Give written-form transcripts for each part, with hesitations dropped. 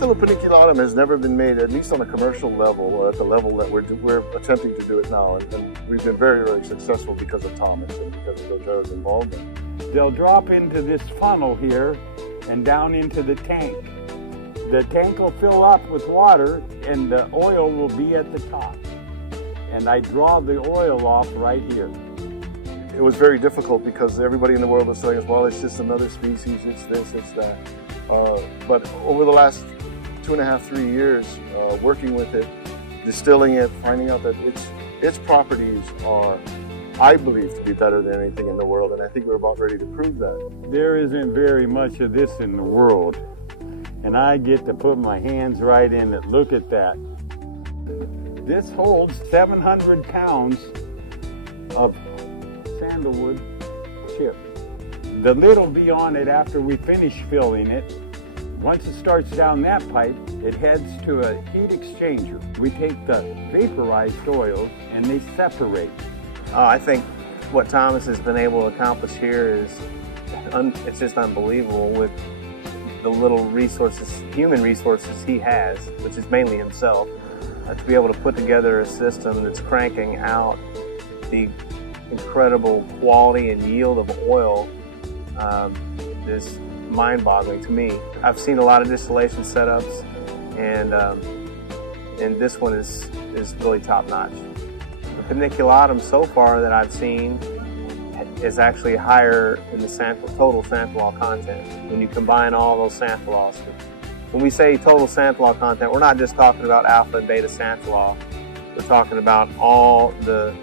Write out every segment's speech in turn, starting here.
methyl paniculatum has never been made, at least on a commercial level, or at the level that we're attempting to do it now. And we've been very, very successful because of Thomas and because of doTERRA's involvement. They'll drop into this funnel here and down into the tank. The tank will fill up with water and the oil will be at the top. And I draw the oil off right here. It was very difficult because everybody in the world was saying, well, it's just another species, it's this, it's that. But over the last 2.5, 3 years, working with it, distilling it, finding out that its properties are, I believe, to be better than anything in the world, and I think we're about ready to prove that. There isn't very much of this in the world, and I get to put my hands right in it. Look at that. This holds 700 pounds of sandalwood chip. The lid will be on it after we finish filling it. Once it starts down that pipe, it heads to a heat exchanger. We take the vaporized oils and they separate. I think what Thomas has been able to accomplish here is, it's just unbelievable with the little resources, human resources he has, which is mainly himself, to be able to put together a system that's cranking out the incredible quality and yield of oil is mind-boggling to me. I've seen a lot of distillation setups, and this one is really top-notch. The paniculatum so far that I've seen is actually higher in the total xanthol content when you combine all those xanthols. When we say total xanthol content, we're not just talking about alpha and beta xanthol. We're talking about all the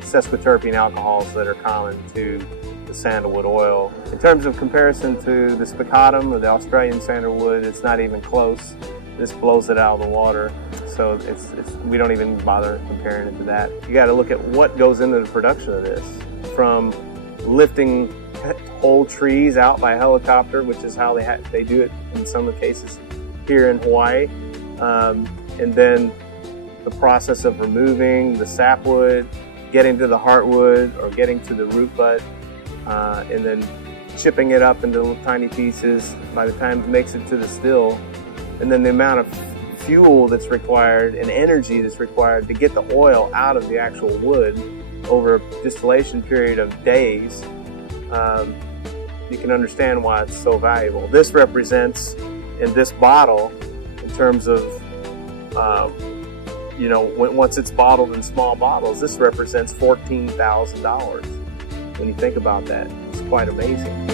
sesquiterpene alcohols that are common to the sandalwood oil. In terms of comparison to the spicatum or the Australian sandalwood, it's not even close. This blows it out of the water, so we don't even bother comparing it to that. You got to look at what goes into the production of this, from lifting whole trees out by helicopter, which is how they do it in some of the cases here in Hawaii, and then the process of removing the sapwood, getting to the heartwood or getting to the root bud, and then chipping it up into little tiny pieces by the time it makes it to the still, and then the amount of fuel that's required and energy that's required to get the oil out of the actual wood over a distillation period of days. You can understand why it's so valuable. This represents, in this bottle, in terms of once it's bottled in small bottles, this represents $14,000. When you think about that, it's quite amazing.